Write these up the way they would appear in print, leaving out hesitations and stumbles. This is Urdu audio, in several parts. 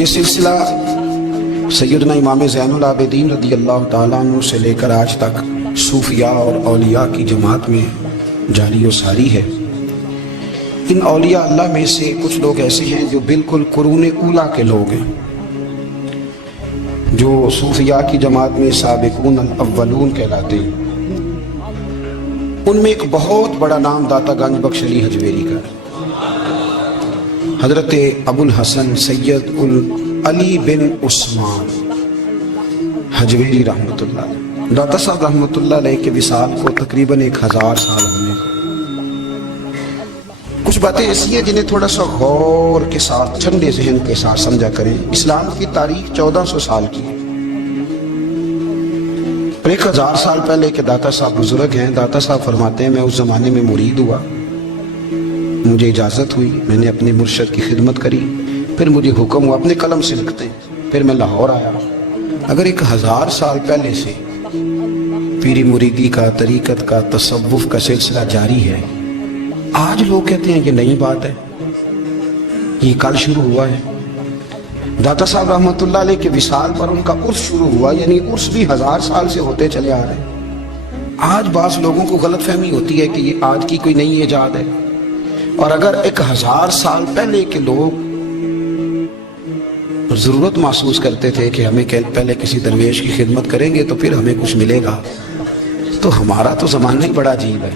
یہ سلسلہ سیدنا امام زین العابدین رضی اللہ تعالیٰ عنہ سے لے کر آج تک صوفیاء اور اولیاء کی جماعت میں جاری و ساری ہے۔ ان اولیاء اللہ میں سے کچھ لوگ ایسے ہیں جو بالکل قرون اولیٰ کے لوگ ہیں، جو صوفیاء کی جماعت میں سابقون الاولون کہلاتے ہیں۔ ان میں ایک بہت بڑا نام داتا گنج بخش علی حجویری کا ہے۔ حضرت ابو الحسن سید علی بن عثمان حجویری رحمۃ اللہ علیہ، داتا صاحب رحمۃ اللہ علیہ کے وصال کو تقریباً 1000 سال ہونے۔ کچھ باتیں ایسی ہیں جنہیں تھوڑا سا غور کے ساتھ ٹھنڈے ذہن کے ساتھ سمجھا کریں۔ اسلام کی تاریخ 1400 سال کی ہے، اور 1000 سال پہلے کے داتا صاحب بزرگ ہیں۔ داتا صاحب فرماتے ہیں میں اس زمانے میں مرید ہوا، مجھے اجازت ہوئی، میں نے اپنے مرشد کی خدمت کری، پھر مجھے حکم ہوا، اپنے قلم سے لکھتے ہیں، پھر میں لاہور آیا۔ اگر 1000 سال پہلے سے پیری مریدی کا، طریقت کا، تصوف کا سلسلہ جاری ہے، آج لوگ کہتے ہیں یہ نئی بات ہے، یہ کل شروع ہوا ہے۔ داتا صاحب رحمۃ اللہ علیہ کے وصال پر ان کا عرس شروع ہوا، یعنی عرس بھی 1000 سال سے ہوتے چلے آ رہے ہیں۔ آج بعض لوگوں کو غلط فہمی ہوتی ہے کہ یہ آج کی کوئی نئی ایجاد ہے، اور اگر 1000 سال پہلے کے لوگ ضرورت محسوس کرتے تھے کہ ہمیں پہلے کسی درویش کی خدمت کریں گے تو پھر ہمیں کچھ ملے گا، تو ہمارا تو زمانہ ہی بڑا عجیب ہے۔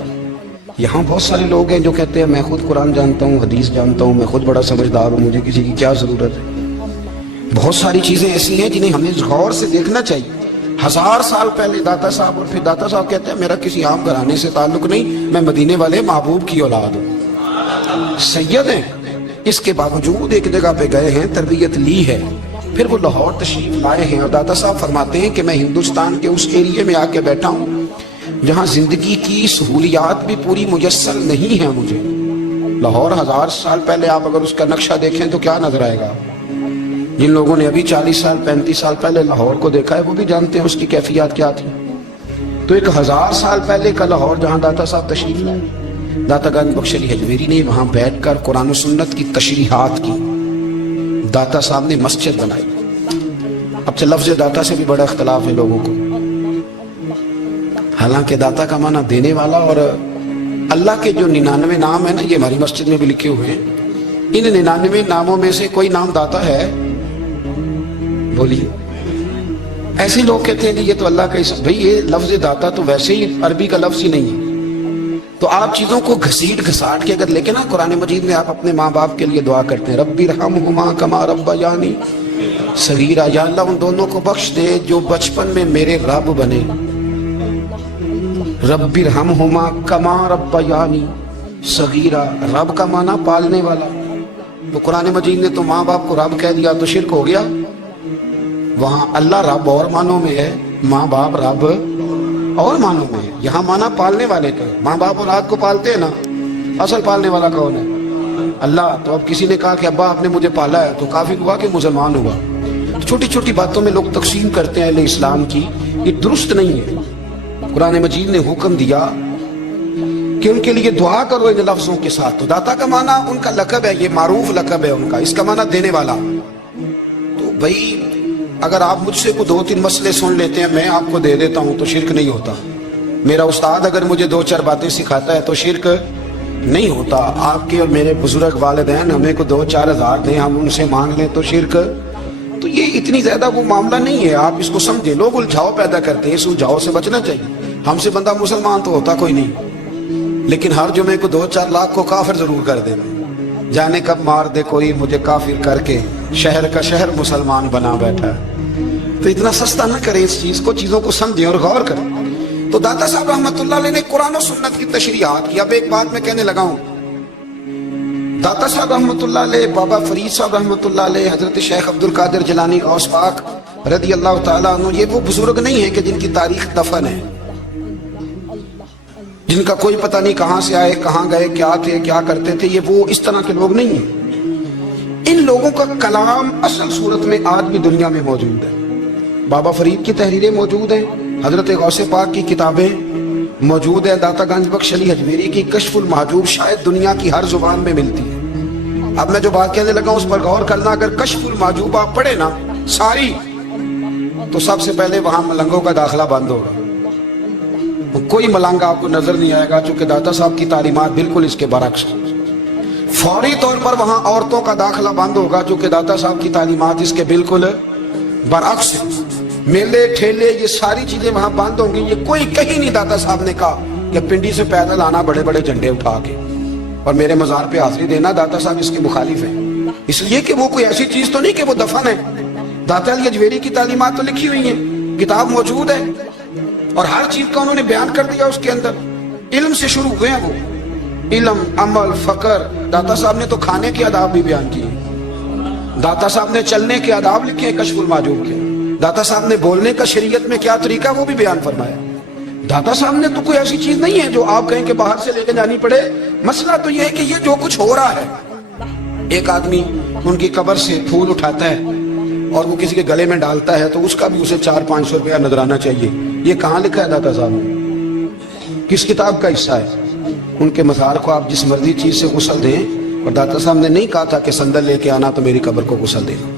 یہاں بہت سارے لوگ ہیں جو کہتے ہیں میں خود قرآن جانتا ہوں، حدیث جانتا ہوں، میں خود بڑا سمجھدار ہوں، مجھے کسی کی کیا ضرورت ہے۔ بہت ساری چیزیں ایسی ہیں جنہیں ہمیں غور سے دیکھنا چاہیے۔ 1000 سال پہلے داتا صاحب، اور پھر داتا صاحب کہتے ہیں میرا کسی عام گھرانے سے تعلق نہیں، میں مدینے والے محبوب کی اولاد ہوں، سید ہیں۔ اس کے باوجود ایک جگہ پہ گئے ہیں، تربیت لی ہے، پھر وہ لاہور تشریف لائے ہیں، اور داتا صاحب فرماتے ہیں کہ میں ہندوستان کے اس ایریے میں آ کے بیٹھا ہوں جہاں زندگی کی سہولیات بھی پوری میسر نہیں ہیں مجھے۔ لاہور 1000 سال پہلے آپ اگر اس کا نقشہ دیکھیں تو کیا نظر آئے گا؟ جن لوگوں نے ابھی 40 سال 35 سال پہلے لاہور کو دیکھا ہے وہ بھی جانتے ہیں اس کی کیفیات کیا تھی۔ تو 1000 سال پہلے کا لاہور جہاں داتا صاحب تشریف لائے، داتا گنج بخش علی حجویری نے وہاں بیٹھ کر قرآن و سنت کی تشریحات کی۔ داتا صاحب نے مسجد بنائی۔ اب سے لفظ داتا سے بھی بڑا اختلاف ہے لوگوں کو، حالانکہ داتا کا معنی دینے والا، اور اللہ کے جو 99 نام ہیں نا، یہ ہماری مسجد میں بھی لکھے ہوئے ہیں۔ ان 99 ناموں میں سے کوئی نام داتا ہے؟ بولیے۔ ایسے لوگ کہتے ہیں کہ یہ تو اللہ کا اسم، بھئی یہ لفظ داتا تو ویسے ہی عربی کا لفظ ہی نہیں ہے۔ تو آپ چیزوں کو گھسیٹ گھساٹ کے اگر لے کے نا، قرآن مجید میں آپ اپنے ماں باپ کے لیے دعا کرتے ہیں، رب ارحمہما کما ربیانی صغیرا، یا اللہ ان دونوں کو بخش دے جو بچپن میں میرے رب بنے۔ رب ارحمہما کما ربیانی صغیرا، رب کا معنی پالنے والا۔ تو قرآن مجید نے تو ماں باپ کو رب کہہ دیا تو شرک ہو گیا۔ وہاں اللہ رب اور معنوں میں ہے، ماں باپ رب اور معنوں میں ہے۔ یہاں معنی پالنے والے کا ہے۔ ماں باپ اولاد کو پالتے ہیں نا، اصل پالنے والا کون ہے؟ اللہ۔ تو اب کسی نے کہا کہ ابا آپ نے مجھے پالا ہے، تو کافی ہوا کہ مسلمان ہوا۔ چھوٹی چھوٹی باتوں میں لوگ تقسیم کرتے ہیں اہل اسلام کی، یہ درست نہیں ہے۔ قرآن مجید نے حکم دیا کہ ان کے لیے دعا کرو ان لفظوں کے ساتھ۔ تو داتا کا معنی ان کا لقب ہے، یہ معروف لقب ہے ان کا، اس کا معنی دینے والا۔ تو بھائی اگر آپ مجھ سے کوئی 2-3 مسئلے سن لیتے ہیں، میں آپ کو دے دیتا ہوں تو شرک نہیں ہوتا۔ میرا استاد اگر مجھے 2-4 باتیں سکھاتا ہے تو شرک نہیں ہوتا۔ آپ کے اور میرے بزرگ والدین ہمیں کو 2-4 ہزار دیں، ہم ان سے مانگ لیں تو شرک، تو یہ اتنی زیادہ وہ معاملہ نہیں ہے۔ آپ اس کو سمجھیں۔ لوگ الجھاؤ پیدا کرتے ہیں، اس الجھاؤ سے بچنا چاہیے۔ ہم سے بندہ مسلمان تو ہوتا کوئی نہیں، لیکن ہر جمعے کو 2-4 لاکھ کو کافر ضرور کر دینا۔ جانے کب مار دے کوئی مجھے کافر کر کے، شہر کا شہر مسلمان بنا بیٹھا۔ تو اتنا سستا نہ کریں اس چیز کو، چیزوں کو سمجھیں اور غور کریں۔ تو داتا صاحب رحمۃ اللہ علیہ نے قرآن و سنت کی تشریحات کی۔ اب ایک بات میں کہنے لگا ہوں، داتا صاحب رحمۃ اللہ علیہ، بابا فرید صاحب رحمۃ اللہ علیہ، حضرت شیخ عبد القادر جیلانی غوث پاک رضی اللہ تعالیٰ عنہ، یہ وہ بزرگ نہیں ہیں کہ جن کی تاریخ دفن ہے، جن کا کوئی پتہ نہیں کہاں سے آئے، کہاں گئے، کیا تھے، کیا کرتے تھے۔ یہ وہ اس طرح کے لوگ نہیں ہیں۔ ان لوگوں کا کلام اصل صورت میں آج بھی دنیا میں موجود ہے۔ بابا فرید کی تحریریں موجود ہیں، حضرت غوث پاک کی کتابیں موجود ہیں، داتا گنج بخش علی حجویری کی کشف المحجوب شاید دنیا کی ہر زبان میں ملتی ہے۔ اب میں جو بات کہنے لگا اس پر غور کرنا. اگر کشف المحجوب آپ پڑھے نا ساری, تو سب سے پہلے وہاں ملنگوں کا داخلہ بند ہوگا. کوئی ملنگ آپ کو نظر نہیں آئے گا, چونکہ داتا صاحب کی تعلیمات بالکل اس کے برعکس. فوری طور پر وہاں عورتوں کا داخلہ بند ہوگا, چونکہ داتا صاحب کی تعلیمات اس کے بالکل برعکس. میلے ٹھیلے یہ ساری چیزیں وہاں بند ہوں گی. یہ کوئی کہیں نہیں داتا صاحب نے کہا کہ پنڈی سے پیدل آنا بڑے بڑے جھنڈے اٹھا کے اور میرے مزار پہ حاضری دینا. داتا صاحب اس کے مخالف ہیں, اس لیے کہ وہ کوئی ایسی چیز تو نہیں کہ وہ دفن ہے. داتا علی اجویری کی تعلیمات تو لکھی ہوئی ہیں, کتاب موجود ہے, اور ہر چیز کا انہوں نے بیان کر دیا اس کے اندر. علم سے شروع ہوئے ہیں وہ, علم, عمل, فقر. داتا صاحب نے تو کھانے کے آداب بھی بیان کیے. داتا صاحب نے چلنے کے آداب لکھے ہیں کشف المحجوب کے. داتا صاحب نے بولنے کا شریعت میں کیا طریقہ وہ بھی بیان فرمایا. داتا صاحب نے تو کوئی ایسی چیز نہیں ہے جو آپ کہیں کہ باہر سے لے کے جانی پڑے. مسئلہ تو یہ ہے کہ یہ جو کچھ ہو رہا ہے, ایک آدمی ان کی قبر سے پھول اٹھاتا ہے اور وہ کسی کے گلے میں ڈالتا ہے تو اس کا بھی اسے 400-500 روپیہ نذرانہ چاہیے. یہ کہاں لکھا ہے داتا صاحب نے؟ کس کتاب کا حصہ ہے؟ ان کے مزار کو آپ جس مرضی چیز سے غسل دیں, اور داتا صاحب نے نہیں کہا تھا کہ سندل لے کے آنا تو میری قبر کو غسل دینا.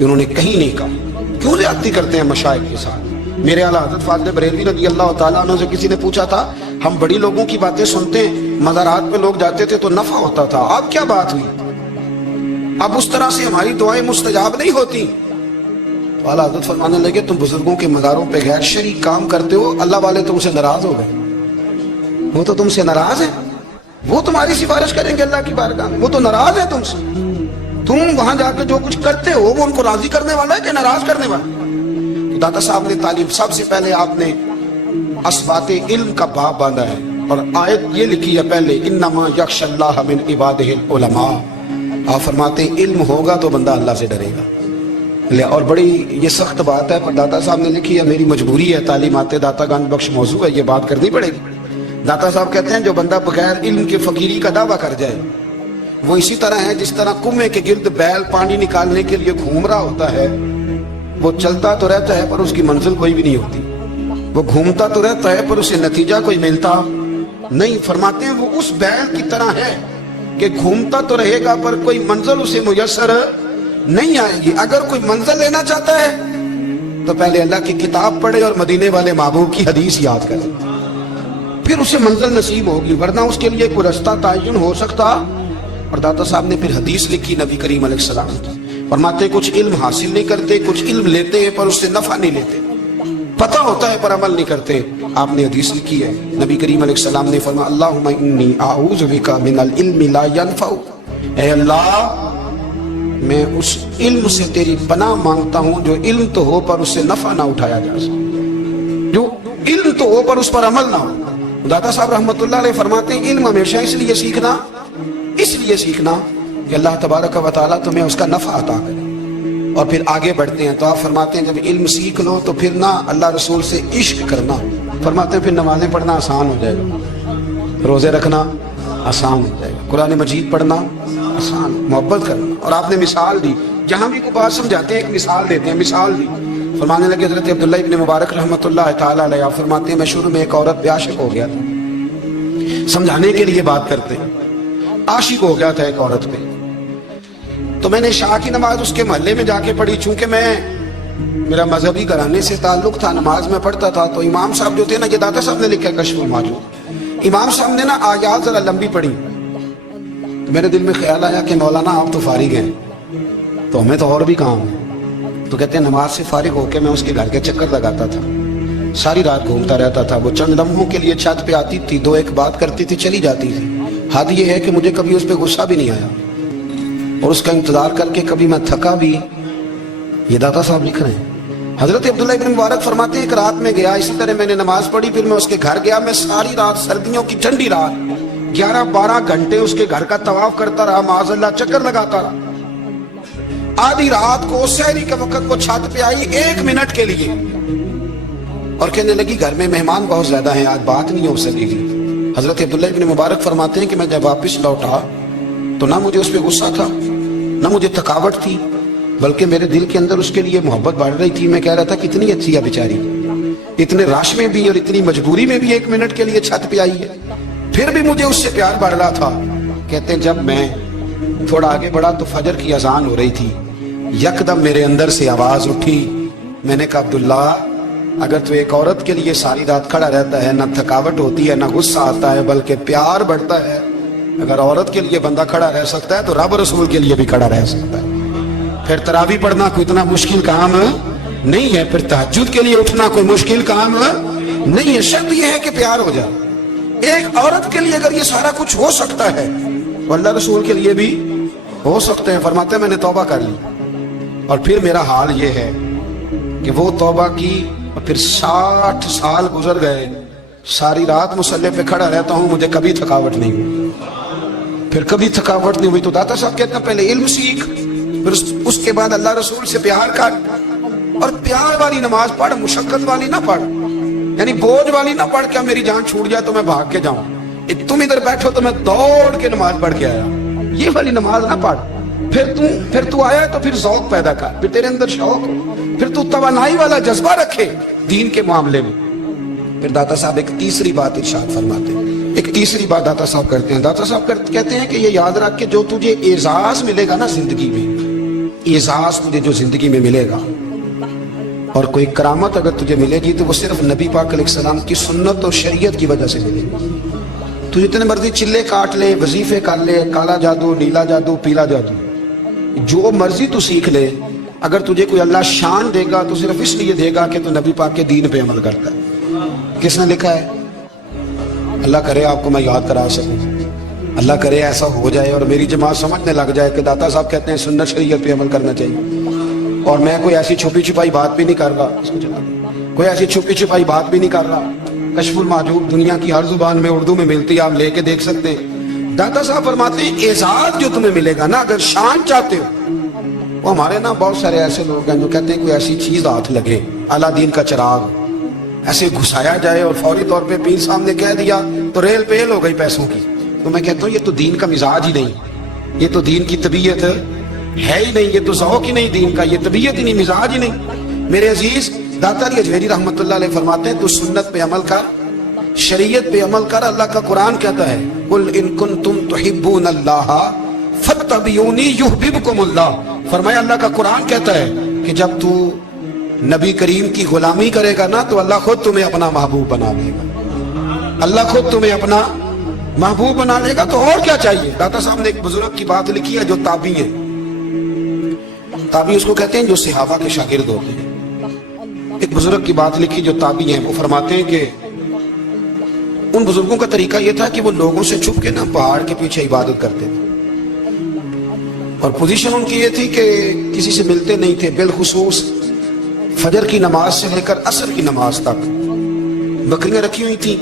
انہوں نے کہیں نہیں کہا. کیوں زیادتی کرتے ہیں مشائخ کے ساتھ؟ میرے اعلیٰ حضرت فاضل بریلوی رضی اللہ تعالیٰ عنہ سے کسی نے پوچھا تھا, ہم بڑی لوگوں کی باتیں سنتے ہیں, مزارات پہ لوگ جاتے تھے تو نفع ہوتا تھا, اب کیا بات ہوئی؟ اب اس طرح سے ہماری دعائیں مستجاب نہیں ہوتی. تو اعلیٰ حضرت فرمانے لگے, تم بزرگوں کے مزاروں پہ غیر شرعی کام کرتے ہو, اللہ والے تم سے ناراض ہو گئے. وہ تو تم سے ناراض ہیں, وہ تمہاری سفارش کریں گے اللہ کی بارگاہ میں, وہ تو ناراض ہے تم سے. تم وہاں جا کے جو کچھ کرتے ہو وہ ان کو راضی کرنے والا ہے کہ ناراض کرنے والا. تو داتا صاحب نے تعلیم, سب سے پہلے آپ نے اسبات علم کا باب باندھا ہے, اور آیت یہ لکھی ہے پہلے, انما یخشی اللہ من عبادہ العلماء. آپ فرماتے ہیں علم ہوگا تو بندہ اللہ سے ڈرے گا. اور بڑی یہ سخت بات ہے, پر داتا صاحب نے لکھی ہے, میری مجبوری ہے, تعلیمات داتا گان بخش موضوع ہے, یہ بات کرنی پڑے گی. داتا صاحب کہتے ہیں جو بندہ بغیر علم کے فقیری کا دعویٰ کر جائے وہ اسی طرح ہے جس طرح کنویں کے گرد بیل پانی نکالنے کے لیے گھوم رہا ہوتا ہے. وہ چلتا تو رہتا ہے پر اس کی منزل کوئی بھی نہیں ہوتی, وہ گھومتا تو رہتا ہے پر اسے نتیجہ کوئی ملتا نہیں. فرماتے ہیں وہ اس بیل کی طرح ہے کہ گھومتا تو رہے گا پر کوئی منزل اسے میسر نہیں آئے گی. اگر کوئی منزل لینا چاہتا ہے تو پہلے اللہ کی کتاب پڑھے اور مدینے والے محبوب کی حدیث یاد کرے, پھر اسے منزل نصیب ہوگی, ورنہ اس کے لیے کوئی رستہ تعین ہو سکتا. اور داتا صاحب نے پھر حدیث لکھی نبی کریم علیہ السلام کی. فرماتے کچھ علم حاصل نہیں کرتے, کچھ علم لیتے ہیں پر اس سے نفع نہیں لیتے, پتہ ہوتا ہے پر عمل نہیں کرتے. آپ نے حدیث لکھی ہے, نبی کریم علیہ السلام نے فرمایا, اللہم انی اعوذ بک من العلم لا ینفع. اے اللہ میں اس علم سے تیری پناہ مانگتا ہوں جو علم تو ہو پر اس سے نفع نہ اٹھایا جا سکے, جو علم تو ہو پر اس پر عمل نہ ہو. داتا صاحب رحمۃ اللہ علیہ فرماتے ہیں علم ہمیشہ اس لیے سیکھنا کہ اللہ تبارک و تعالیٰ تمہیں اس کا نفع عطا کرے. اور پھر آگے بڑھتے ہیں تو آپ فرماتے ہیں جب علم سیکھ لو تو پھر نہ اللہ رسول سے عشق کرنا. فرماتے ہیں پھر نمازیں پڑھنا آسان ہو جائے گا, روزے رکھنا آسان ہو جائے گا, قرآن مجید پڑھنا آسان, محبت کرنا. اور آپ نے مثال دی, جہاں بھی کوئی بات سمجھاتے ہیں ایک مثال دیتے ہیں, مثال دی. فرمانے لگے حضرت عبداللہ ابن مبارک رحمۃ اللہ تعالیٰ علیہ, آپ فرماتے ہیں میں شروع میں ایک عورت پہ عاشق ہو گیا تھا, سمجھانے کے لیے بات کرتے ہیں, عاشق ہو گیا تھا ایک عورت پہ. تو میں نے عشاء کی نماز اس کے محلے میں جا کے پڑھی, چونکہ میرا مذہبی گھرانے سے تعلق تھا, نماز میں پڑھتا تھا. تو امام صاحب جو تھے نا, یہ داتا صاحب نے لکھا ہے کشف المحجوب, امام صاحب نے نا آیات ذرا لمبی پڑھی. تو میرے دل میں خیال آیا کہ مولانا آپ تو فارغ ہیں تو ہمیں تو اور بھی کام ہے. تو کہتے ہیں نماز سے فارغ ہو کے میں اس کے گھر کے چکر لگاتا تھا, ساری رات گھومتا رہتا تھا. وہ چند لمحوں کے لیے چھت پہ آتی تھی, دو ایک بات کرتی تھی, چلی جاتی تھی. حد یہ ہے کہ مجھے کبھی اس پہ غصہ بھی نہیں آیا, اور اس کا انتظار کر کے کبھی میں تھکا بھی. یہ داتا صاحب لکھ رہے ہیں. حضرت عبداللہ ابن مبارک فرماتے ہیں ایک رات میں گیا, اسی طرح میں نے نماز پڑھی, پھر میں اس کے گھر گیا. میں ساری رات, سردیوں کی ٹھنڈی رات, 11-12 گھنٹے اس کے گھر کا طواف کرتا رہا, معاذ اللہ چکر لگاتا رہا. آدھی رات کو سحری کے وقت وہ چھت پہ آئی 1 منٹ کے لیے اور کہنے لگی گھر میں مہمان بہت زیادہ ہیں, آج بات نہیں ہو سکے گی. حضرت عبداللہ ابن مبارک فرماتے ہیں کہ میں جب واپس لوٹا تو نہ مجھے اس پہ غصہ تھا, نہ مجھے تھکاوٹ تھی, بلکہ میرے دل کے اندر اس کے لیے محبت بڑھ رہی تھی. میں کہہ رہا تھا کتنی اچھی ہے بیچاری, اتنے رش میں بھی اور اتنی مجبوری میں بھی 1 منٹ کے لیے چھت پہ آئی ہے, پھر بھی مجھے اس سے پیار بڑھ رہا تھا. کہتے ہیں جب میں تھوڑا آگے بڑھا تو فجر کی اذان ہو رہی تھی. یکدم میرے اندر سے آواز اٹھی. میں نے کہا عبداللہ اگر تو ایک عورت کے لیے ساری رات کھڑا رہتا ہے, نہ تھکاوٹ ہوتی ہے, نہ غصہ آتا ہے, بلکہ پیار بڑھتا ہے, اگر عورت کے لیے بندہ کھڑا رہ سکتا ہے تو رب رسول کے لیے بھی کھڑا رہ سکتا ہے. پھر تراویح پڑھنا کوئی اتنا مشکل کام نہیں ہے, پھر تہجد کے لیے اٹھنا کوئی مشکل کام نہیں ہے. شرط یہ ہے کہ پیار ہو جائے. ایک عورت کے لیے اگر یہ سارا کچھ ہو سکتا ہے تو اللہ رسول کے لیے بھی ہو سکتے ہیں. فرماتے ہیں میں نے توبہ کر لی, اور پھر میرا حال یہ ہے کہ وہ توبہ کی اور پھر 60 سال گزر گئے, ساری رات مصلی پہ کھڑا رہتا ہوں, مجھے کبھی تھکاوٹ نہیں ہوئی. پھر کبھی تھکاوٹ نہیں ہوئی. تو داتا صاحب کہتے ہیں پہلے علم سیکھ, پھر اس کے بعد اللہ رسول سے پیار کر, اور پیار والی نماز پڑھ, مشقت والی نہ پڑھ, یعنی بوجھ والی نہ پڑھ کہ میری جان چھوٹ جائے تو میں بھاگ کے جاؤں, تم ادھر بیٹھو تو میں دوڑ کے نماز پڑھ کے آیا, یہ والی نماز نہ پڑھ. پھر تو آیا تو پھر ذوق پیدا کر, پھر تیرے اندر شوق ہو, پھر تو توانائی والا جذبہ رکھے دین کے معاملے میں. پھر داتا صاحب ایک تیسری بات ارشاد فرماتے ہیں, ایک تیسری بات داتا صاحب کرتے ہیں. داتا صاحب کہتے ہیں کہ یہ یاد رکھ کہ جو تجھے اعزاز ملے گا نا زندگی میں, اعزاز تجھے جو زندگی میں ملے گا, اور کوئی کرامت اگر تجھے ملے گی تو وہ صرف نبی پاک علیہ السلام کی سنت اور شریعت کی وجہ سے ملے گی. تو جتنے مرضی چلے کاٹ لے, وظیفے کر لے, کالا جادو, نیلا جادو, پیلا جادو, جو مرضی تو سیکھ لے, اگر تجھے کوئی اللہ شان دے گا تو صرف اس لیے دے گا کہ تو نبی پاک کے دین پہ عمل کرتا ہے. کس نے لکھا ہے؟ اللہ کرے آپ کو میں یاد کرا سکوں, اللہ کرے ایسا ہو جائے اور میری جماعت سمجھنے لگ جائے کہ داتا صاحب کہتے ہیں سنت شریعت پہ عمل کرنا چاہیے. اور میں کوئی ایسی چھپی چھپائی بات بھی نہیں کر رہا, کوئی ایسی چھپی چھپائی بات بھی نہیں کر رہا. کشف المحجوب دنیا کی ہر زبان میں اردو میں ملتی ہے, آپ لے کے دیکھ سکتے ہیں. داتا صاحب فرماتے ہیں اعزاز جو تمہیں ملے گا نا, اگر شان چاہتے ہو, وہ ہمارے نا بہت سارے ایسے لوگ ہیں جو کہتے ہیں کوئی ایسی چیز ہاتھ لگے, اعلیٰ دین کا چراغ ایسے گھسایا جائے اور فوری طور پہ پیر صاحب نے کہہ دیا تو ریل پیل ہو گئی پیسوں کی. تو میں کہتا ہوں یہ تو دین کا مزاج ہی نہیں, یہ تو دین کی طبیعت ہے ہی نہیں, یہ تو ذوق ہی نہیں دین کا, یہ طبیعت ہی نہیں, مزاج ہی نہیں. میرے عزیز داتا علی اجمیری رحمت اللہ علیہ فرماتے ہیں تو سنت پہ عمل کر, شریعت پہ عمل کر. اللہ کا قرآن کہتا ہے قل ان کنتم تحبون اللہ فاتبعونی یحببکم اللہ. فرمایا اللہ کا قرآن کہتا ہے کہ جب تو نبی کریم کی غلامی کرے گا نا تو اللہ خود تمہیں اپنا محبوب بنا لے گا, اللہ خود تمہیں اپنا محبوب بنا لے گا. تو اور کیا چاہیے؟ داتا صاحب نے ایک بزرگ کی بات لکھی ہے جو تابعی ہیں, تابعی اس کو کہتے ہیں جو صحابہ کے شاگرد ہوتے ہیں. ایک بزرگ کی بات لکھی جو تابعی ہیں, وہ فرماتے ہیں کہ ان بزرگوں کا طریقہ یہ تھا کہ وہ لوگوں سے چھپ کے نا پہاڑ کے پیچھے عبادت کرتے تھے, اور پوزیشن ان کی یہ تھی کہ کسی سے ملتے نہیں تھے. بالخصوص فجر کی نماز سے لے کر عصر کی نماز تک بکریاں رکھی ہوئی تھیں,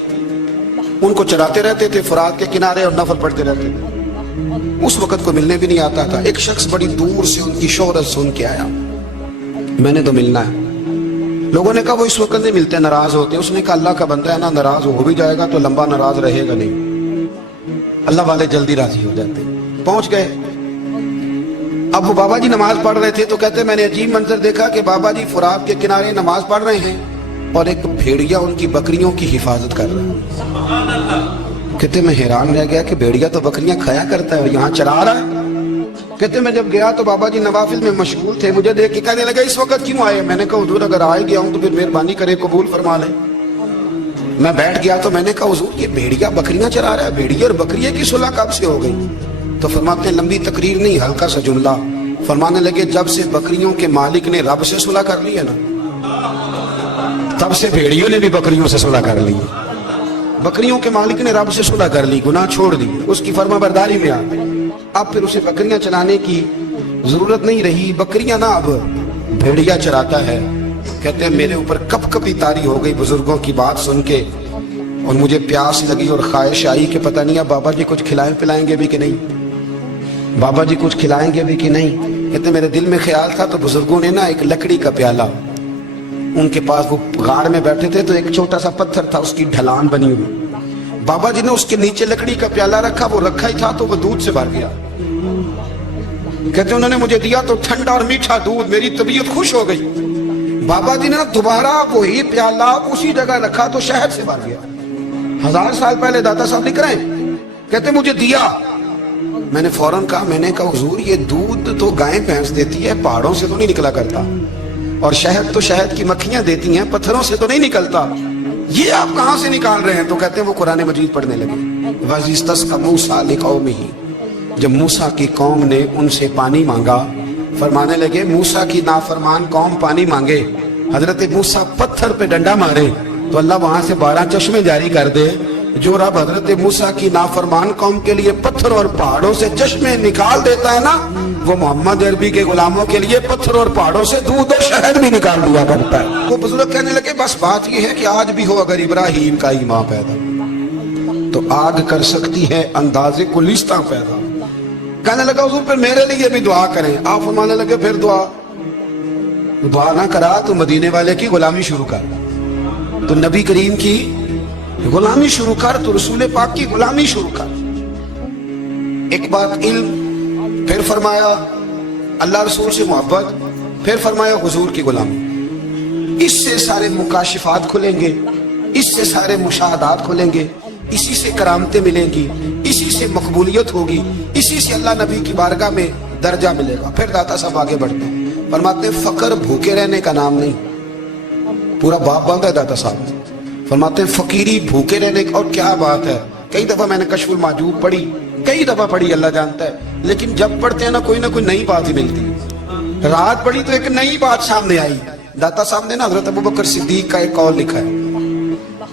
ان کو چراتے رہتے تھے فرات کے کنارے اور نفل پڑھتے رہتے تھے. اس وقت کو ملنے بھی نہیں آتا تھا. ایک شخص بڑی دور سے ان کی شہرت سن کے آیا, میں نے تو ملنا ہے. لوگوں نے کہا وہ اس وقت نہیں ملتے, ناراض ہوتے. اس نے کہا اللہ کا بندہ ہے نا, ناراض ہو بھی جائے گا تو لمبا ناراض رہے گا نہیں, اللہ والے جلدی راضی ہو جاتے. پہنچ گئے. اب وہ بابا جی نماز پڑھ رہے تھے تو کہتے میں نے عجیب منظر دیکھا کہ بابا جی فرات کے کنارے نماز پڑھ رہے ہیں اور ایک بھیڑیا ان کی بکریوں کی حفاظت کر رہا ہے. کہتے میں حیران رہ گیا کہ بھیڑیا تو بکریاں کھایا کرتا ہے اور یہاں چرا رہا ہے. کہتے میں جب گیا تو بابا جی نوافل میں مشغول تھے, مجھے دیکھ کے کہنے لگا اس وقت کیوں آئے؟ میں نے کہا حضور اگر آئے گیا ہوں تو پھر مہربانی کرے قبول فرما لیں. میں بیٹھ گیا تو میں نے کہا حضور یہ بھیڑیا بکریاں چرا رہا ہے, بھیڑیا اور بکریے کی صلح کب سے ہو گئی؟ تو فرماتے ہیں لمبی تقریر نہیں, ہلکا سا جملہ. فرمانے لگے جب سے بکریوں کے مالک نے رب سے صلح کر لی ہے نا, تب سے بھیڑیوں نے بھی بکریوں سے صلح کر لی. بکریوں کے مالک نے رب سے صلح کر لی, گناہ چھوڑ دی, اس کی فرما برداری میں آ گئے. اب پھر اسے بکریاں چلانے کی ضرورت نہیں رہی. بکریاں نہ اب بھیڑیا چراتا ہے. کہتے ہیں میرے اوپر کپ کپی طاری ہو گئی بزرگوں کی بات سن کے, اور مجھے پیاس لگی اور خواہش آئی کہ پتہ نہیں اب بابا جی کچھ کھلائیں پلائیں گے بھی کہ نہیں, بابا جی کچھ کھلائیں گے بھی کہ نہیں. کہتے میرے دل میں خیال تھا تو بزرگوں نے نا ایک لکڑی کا پیالہ, ان کے پاس وہ غار میں بیٹھے تھے تو ایک چھوٹا سا پتھر تھا, اس کی ڈھلان بنی ہوئی. بابا جی نے اس کے نیچے لکڑی کا پیالہ رکھا, وہ رکھا ہی تھا تو وہ دودھ سے بھر گیا. کہتے انہوں نے مجھے دیا تو ٹھنڈا اور میٹھا دودھ, میری طبیعت خوش ہو گئی. بابا جی نے دوبارہ وہی پیالہ اسی جگہ رکھا تو شہد سے بھر گیا. 1000 سال پہلے داتا صاحب لکھ رہے ہیں, کہتے مجھے دیا میں نے فوراً کہا، میں نے کہا حضور یہ دودھ تو گائیں بھینس دیتی ہے، پہاڑوں سے تو نہیں نکلا کرتا، اور شہد تو شہد کی مکھیاں دیتی ہیں، پتھروں سے تو نہیں نکلتا، یہ آپ کہاں سے نکال رہے ہیں؟ تو کہتے ہیں وہ قرآن مجید پڑھنے لگے۔ وَإِذِ اسْتَسْقَى مُوسَىٰ لِقَوْمِهِ، جب موسیٰ کی قوم نے ان سے پانی مانگا، فرمانے لگے موسیٰ کی نافرمان قوم پانی مانگے، حضرت موسیٰ پتھر پہ ڈنڈا مارے تو اللہ وہاں سے 12 چشمے جاری کر دے۔ جو رب حضرت موسیٰ کی نافرمان قوم کے لیے پتھر اور پہاڑوں سے چشمے نکال دیتا ہے نا، وہ محمد عربی کے غلاموں کے لیے پتھر اور پہاڑوں سے دودھ اور شہد بھی نکال دیا کرتا ہے۔ وہ بزرگ کہنے لگے بس بات یہ ہے کہ آج بھی ہو اگر ابراہیم کا ایمان پیدا تو آگ کر سکتی ہے اندازے گلستاں پیدا۔ کہنے لگا حضور پھر میرے لیے بھی دعا کریں۔ آپ فرمانے لگے پھر دعا نہ کرا تو مدینے والے کی غلامی شروع کر، تو نبی کریم کی غلامی شروع کر، تو رسول پاک کی غلامی شروع کر۔ ایک بات علم، پھر فرمایا اللہ رسول سے محبت، پھر فرمایا حضور کی غلامی۔ اس سے سارے مکاشفات کھلیں گے، اس سے سارے مشاہدات کھلیں گے، اسی سے کرامتیں ملیں گی، اسی سے مقبولیت ہوگی، اسی سے اللہ نبی کی بارگاہ میں درجہ ملے گا۔ پھر داتا صاحب آگے بڑھتے ہیں، فرماتے ہیں فقر بھوکے رہنے کا نام نہیں، پورا باپ باندھا ہے داتا صاحب۔ فرماتے ہیں فقیری بھوکے رہنے کا، اور کیا بات ہے، کئی دفعہ میں نے کشف المحجوب پڑھی، کئی دفعہ پڑھی، اللہ جانتا ہے، لیکن جب پڑھتے ہیں نا کوئی نئی بات ہی ملتی۔ رات پڑھی تو ایک نئی بات سامنے آئی۔ داتا صاحب نے نا حضرت ابوبکر صدیق کا ایک قول لکھا ہے۔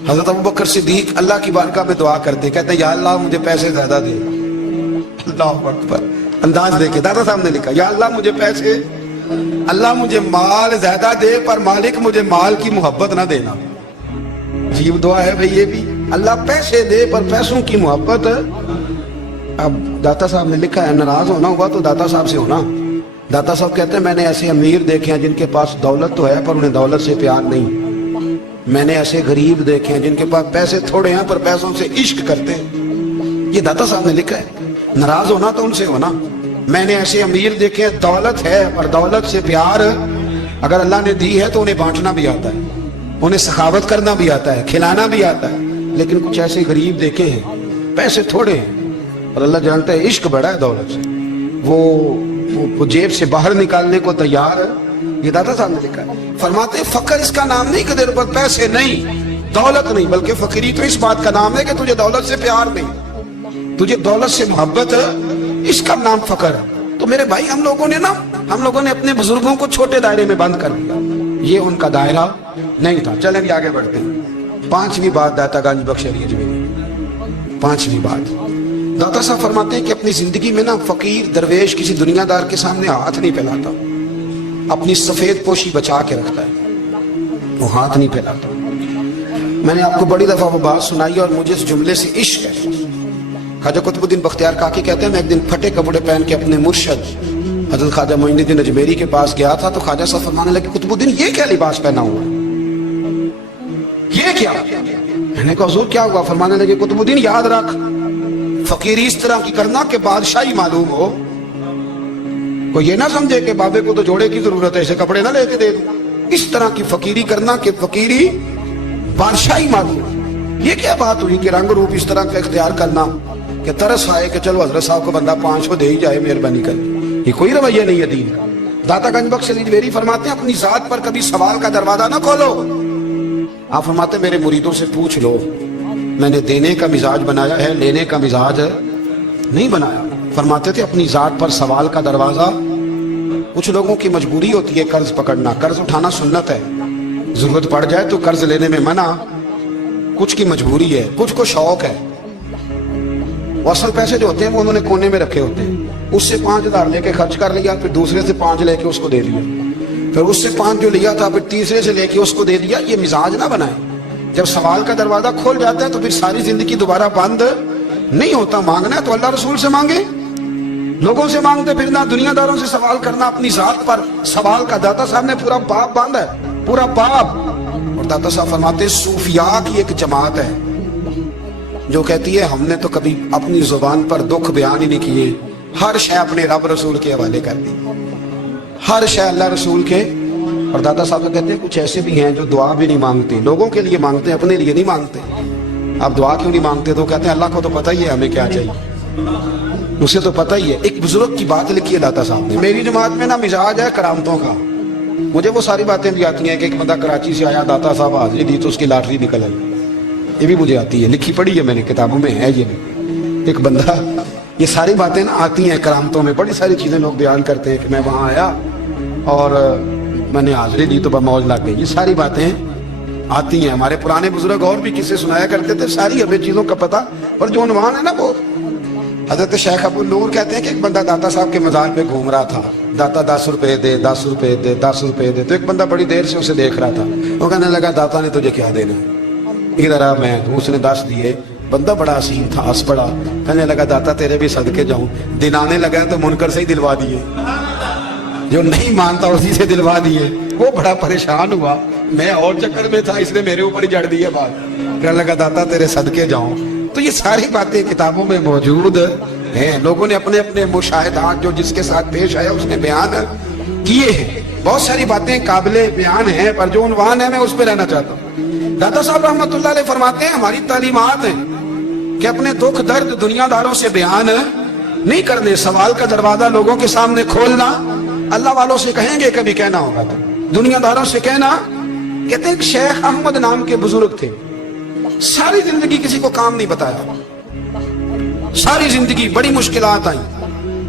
حضرت ابوبکر صدیق اللہ کی بارگاہ میں دعا کرتے، کہتے ہیں یا اللہ مجھے پیسے زیادہ دے۔ اللہ اکبر، انداز دیکھے داتا صاحب نے لکھا، یا اللہ مجھے پیسے، اللہ مجھے مال زیادہ دے، پر مالک مجھے مال کی محبت نہ دینا۔ عجیب دعا ہے بھئی یہ بھی، اللہ پیسے دے پر پیسوں کی محبت۔ اب داتا صاحب نے لکھا ہے ناراض ہونا ہوا تو داتا صاحب سے ہونا۔ داتا صاحب کہتے ہیں میں نے ایسے امیر دیکھے ہیں جن کے پاس دولت تو ہے پر انہیں دولت سے پیار نہیں، میں نے ایسے غریب دیکھے ہیں جن کے پاس پیسے تھوڑے ہیں پر پیسوں سے عشق کرتے ہیں۔ یہ داتا صاحب نے لکھا ہے، ناراض ہونا تو ان سے ہونا۔ میں نے ایسے امیر دیکھے ہیں دولت ہے پر دولت سے پیار، اگر اللہ نے دی ہے تو انہیں بانٹنا بھی آتا ہے، انہیں سخاوت کرنا بھی آتا ہے، کھلانا بھی آتا ہے، لیکن کچھ ایسے غریب دیکھے ہیں پیسے تھوڑے ہیں اور اللہ جانتا ہے عشق بڑا ہے دولت سے، وہ جیب سے باہر نکالنے کو تیار ہے۔ یہ داتا صاحب نے لکھا ہے۔ فرماتے فقر اس کا نام نہیں کہ تیرے پر پیسے نہیں، دولت نہیں، بلکہ فقیری تو اس بات کا نام ہے کہ تجھے دولت سے پیار نہیں، تجھے دولت سے محبت ہے، اس کا نام فقر ہے۔ تو میرے بھائی ہم لوگوں نے اپنے بزرگوں کو چھوٹے دائرے میں بند کر دیا، یہ ان کا دائرہ نہیں تھا۔ چلیں بھی آگے بڑھتے ہیں۔ 5ویں بات داتا گنج بخش علی اجمیری، 5ویں بات داتا صاحب فرماتے ہیں کہ اپنی زندگی میں نا فقیر درویش کسی دنیا دار کے سامنے ہاتھ نہیں پھیلاتا، اپنی سفید پوشی بچا کے رکھتا ہے، وہ ہاتھ نہیں پھیلاتا۔ میں نے آپ کو بڑی دفعہ وہ بات سنائی اور مجھے اس جملے سے عشق ہے۔ خواجہ قطب الدین بختیار کاکی کہتے ہیں میں ایک دن پھٹے کپڑے پہن کے اپنے مرشد حضرت خواجہ معین الدین اجمیری کے پاس گیا تھا، تو خواجہ صاحب فرمانے لگے قطب الدین یہ کیا لباس پہنا ہوا ہے، یہ کیا؟ میں نے کہا حضور کیا ہوا؟ فرمانے لگے قطب الدین یاد رکھ فقیری اس طرح کی کرنا کہ بادشاہی معلوم ہو، کوئی یہ نہ سمجھے کہ بابے کو تو جوڑے کی ضرورت ہے اسے کپڑے نہ لے کے دے دوں، اس طرح کی فقیری کرنا کہ فقیری بادشاہی معلوم ہو۔ یہ کیا بات ہوئی کہ رنگ روپ اس طرح کا اختیار کرنا کہ ترس آئے کہ چلو حضرت صاحب کو بندہ 500 دے ہی جائے مہربانی کر، یہ کوئی رویہ نہیں ہے دین کا۔ داتا گنج بخش علی اجمیری فرماتے ہیں اپنی ذات پر کبھی سوال کا دروازہ نہ کھولو۔ آپ فرماتے ہیں میرے مریدوں سے پوچھ لو، میں نے دینے کا مزاج بنایا ہے، لینے کا مزاج نہیں بنایا۔ فرماتے تھے اپنی ذات پر سوال کا دروازہ، کچھ لوگوں کی مجبوری ہوتی ہے قرض پکڑنا، قرض اٹھانا سنت ہے، ضرورت پڑ جائے تو قرض لینے میں منع، کچھ کی مجبوری ہے، کچھ کو شوق ہے، وہ اصل پیسے جو ہوتے ہیں وہ انہوں نے کونے میں رکھے ہوتے ہیں، اس سے 5000 لے کے خرچ کر لیا، پھر دوسرے سے 5 لے کے اس کو دے دیا، پھر اس سے 5 جو لیا تھا پھر تیسرے سے لے کے اس کو دے دیا۔ یہ مزاج نہ بنائے، جب سوال کا دروازہ کھول جاتا ہے تو پھر ساری زندگی دوبارہ بند نہیں ہوتا۔ مانگنا ہے تو اللہ رسول سے مانگے، لوگوں سے مانگتے پھرنا، دنیا داروں سے سوال کرنا، اپنی ذات پر سوال کا داتا صاحب نے پورا باب باندھا ہے، پورا باب۔ اور داتا صاحب فرماتے ہیں صوفیاء کی ایک جماعت ہے جو کہتی ہے ہم نے تو کبھی اپنی زبان پر دکھ بیان ہی نہیں کیے، ہر شے اپنے رب رسول کے حوالے کر دی، ہر شے اللہ رسول کے۔ اور داتا صاحب تو کہتے ہیں کچھ ایسے بھی ہیں جو دعا بھی نہیں مانگتے، لوگوں کے لیے مانگتے ہیں، اپنے لیے نہیں مانگتے۔ آپ دعا کیوں نہیں مانگتے؟ تو کہتے ہیں اللہ کو تو پتہ ہی ہے ہمیں کیا چاہیے، اسے تو پتہ ہی ہے. ایک بزرگ کی بات لکھی ہے داتا صاحب نے. میری جماعت میں نا مزاج ہے کرامتوں کا. مجھے وہ ساری باتیں بھی آتی ہیں کہ ایک بندہ کراچی سے آیا, داتا صاحب حاضری دی تو اس کی لاٹری نکل آئی. یہ بھی مجھے آتی ہے, لکھی پڑھی ہے میں نے, کتابوں میں ہے. یہ ایک بندہ, یہ ساری باتیں نا آتی ہیں کرامتوں میں. بڑی ساری چیزیں لوگ بیان کرتے ہیں کہ میں وہاں آیا اور میں نے حاضری دی تو موج لگ گئی. یہ ساری باتیں آتی ہیں. ہمارے پرانے بزرگ اور بھی قصے سنایا کرتے تھے. ساری ہمیں چیزوں کا پتہ, پر جو عنوان ہے نا وہ حضرت شیخ ابو نور کہتے ہیں کہ ایک بندہ داتا صاحب کے مزار پہ گھوم رہا تھا. داتا 10 روپے دے, 10 روپے دے, 10 روپے دے. تو ایک بندہ بڑی دیر سے اسے دیکھ رہا تھا. وہ کہنے لگا داتا نے تجھے کیا دینا ہے, ادھر آ. میں اس نے 10 دیے. بندہ بڑا حسین تھا, ہنس پڑا. کہنے لگا داتا تیرے بھی صدقے جاؤں. دن آنے لگا تو منکر سے ہی دلوا دیے, جو نہیں مانتا اسی سے دلوا دیے. وہ بڑا پریشان ہوا, میں اور چکر میں تھا, اس نے میرے اوپر ہی جڑ دیے بات. کہنے لگا داتا تیرے صدقے جاؤں. تو یہ ساری باتیں کتابوں میں موجود ہیں. لوگوں نے اپنے اپنے مشاہدات جو جس کے ساتھ پیش آیا اس نے بیان کیے ہیں. بہت ساری باتیں قابل بیان ہیں, پر جو عنوان ہے میں اس پہ رہنا چاہتا ہوں. داتا صاحب رحمۃ اللہ علیہ فرماتے ہیں ہماری تعلیمات ہیں کہ اپنے دکھ درد دنیا داروں سے بیان نہیں کرنے. سوال کا دروازہ لوگوں کے سامنے کھولنا. اللہ والوں سے کہیں گے کبھی کہنا ہوگا تو دنیا داروں سے کہنا. کہتے ہیں کہ شیخ احمد نام کے بزرگ تھے, ساری زندگی کسی کو کام نہیں بتایا, ساری زندگی بڑی مشکلات آئیں,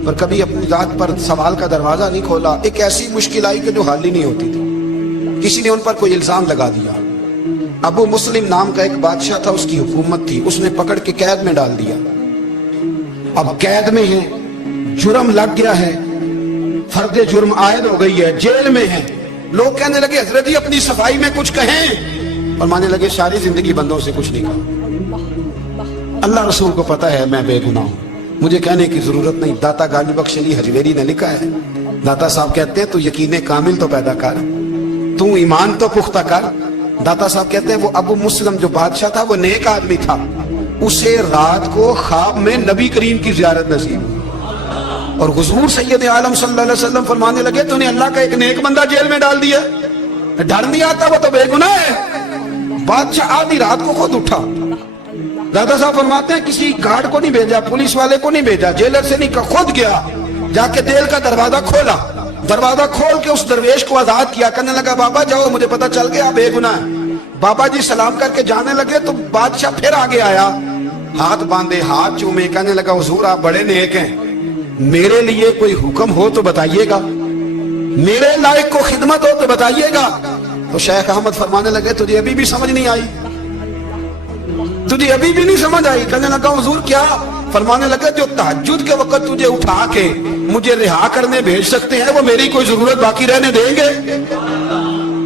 پر کبھی اپنی ذات پر سوال کا دروازہ نہیں کھولا. ایک ایسی مشکل آئی کہ جو حل ہی نہیں ہوتی تھی. کسی نے ان پر کوئی الزام لگا دیا. ابو مسلم نام کا ایک بادشاہ تھا, اس کی حکومت تھی. اس نے پکڑ کے قید میں ڈال دیا. اب قید میں ہے, جرم لگ گیا ہے, فرد جرم عائد ہو گئی ہے, جیل میں ہے. لوگ کہنے لگے حضرت جی اپنی صفائی میں کچھ کہیں. فرمانے لگے ساری زندگی بندوں سے کچھ نہیں کہا. اللہ رسول کو پتا ہے میں بے گناہ ہوں, مجھے کہنے کی ضرورت نہیں. داتا غالب بخش علی حجویری نے لکھا ہے, داتا صاحب کہتے ہیں تو یقین کامل تو پیدا کر, تو ایمان تو پختہ کر. داتا صاحب کہتے ہیں وہ ابو مسلم جو بادشاہ تھا وہ نیک آدمی تھا. اسے رات کو خواب میں نبی کریم کی زیارت نصیب ہوئی, اور حضور سید عالم صلی اللہ علیہ وسلم فرمانے لگے تو نے اللہ کا ایک نیک بندہ جیل میں ڈال دیا, ڈر نہیں آتا, وہ تو بے گناہ ہے. بادشاہ آدھی رات کو خود اٹھا. دادا صاحب فرماتے ہیں کسی گارڈ کو نہیں بھیجا, پولیس والے کو نہیں بھیجا, جیلر سے نہیں, خود گیا, جا کے جیل کا دروازہ کھولا. دروازہ کھول کے اس درویش کو آزاد کیا. کہنے لگا بابا جاؤ, مجھے پتا چل گیا بے گناہ ہے. بابا جی سلام کر کے جانے لگے تو بادشاہ پھر آگے آیا, ہاتھ باندھے, ہاتھ چومے. کہنے لگا حضور آپ بڑے نیک ہیں, میرے لیے کوئی حکم ہو تو بتائیے گا, میرے لائق کو خدمت ہو تو بتائیے گا. تو شیخ احمد فرمانے لگے تجھے ابھی بھی سمجھ نہیں آئی, تجھے ابھی بھی نہیں سمجھ آئی. کہنے لگا حضور کیا؟ فرمانے لگے جو تہجد کے وقت تجھے اٹھا کے مجھے رہا کرنے بھیج سکتے ہیں وہ میری کوئی ضرورت باقی رہنے دیں گے؟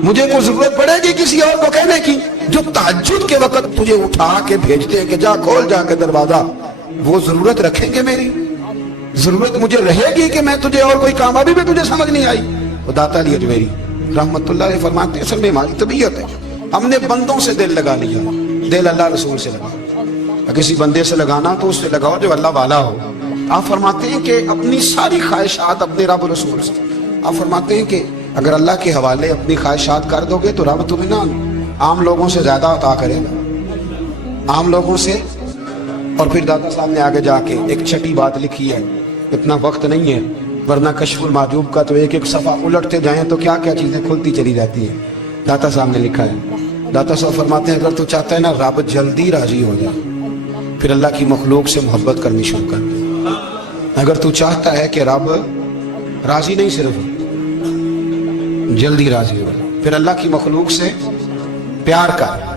مجھے کوئی ضرورت پڑے گی کسی اور کو کہنے کی؟ جو تہجد کے وقت تجھے اٹھا کے بھیجتے ہیں کہ جا کھول جا کے دروازہ, وہ ضرورت رکھیں گے میری؟ ضرورت مجھے رہے گی کہ میں تجھے اور کوئی کام, ابھی بھی تجھے سمجھ نہیں آئی؟ وہ داتا علی حجویری رحمت اللہ علیہ فرماتے ہیں اصل میں ہماری طبیعت ہے, ہم نے بندوں سے دل لگا لیا, دل اللہ رسول سے لگا. کسی بندے سے لگانا تو اس سے لگاؤ جو اللہ والا ہو. آپ فرماتے ہیں کہ اپنی ساری خواہشات اپنے رب رسول سے, آپ فرماتے ہیں کہ اگر اللہ کے حوالے اپنی خواہشات کر دو گے تو رب تمہیں نا عام لوگوں سے زیادہ عطا کرے گا, عام لوگوں سے. اور پھر داتا صاحب نے آگے جا کے ایک چھٹی بات لکھی ہے, اتنا وقت نہیں ہے ورنہ کشف المحجوب کا تو ایک ایک صفحہ الٹتے جائیں تو کیا کیا چیزیں کھلتی چلی جاتی ہیں. داتا صاحب نے لکھا ہے, داتا صاحب فرماتے ہیں اگر تو چاہتا ہے نا رب جلدی راضی ہو جائے پھر اللہ کی مخلوق سے محبت کرنی شروع کر دے. اگر تو چاہتا ہے کہ رب راضی نہیں صرف جلدی راضی ہو جائے پھر اللہ کی مخلوق سے پیار کر.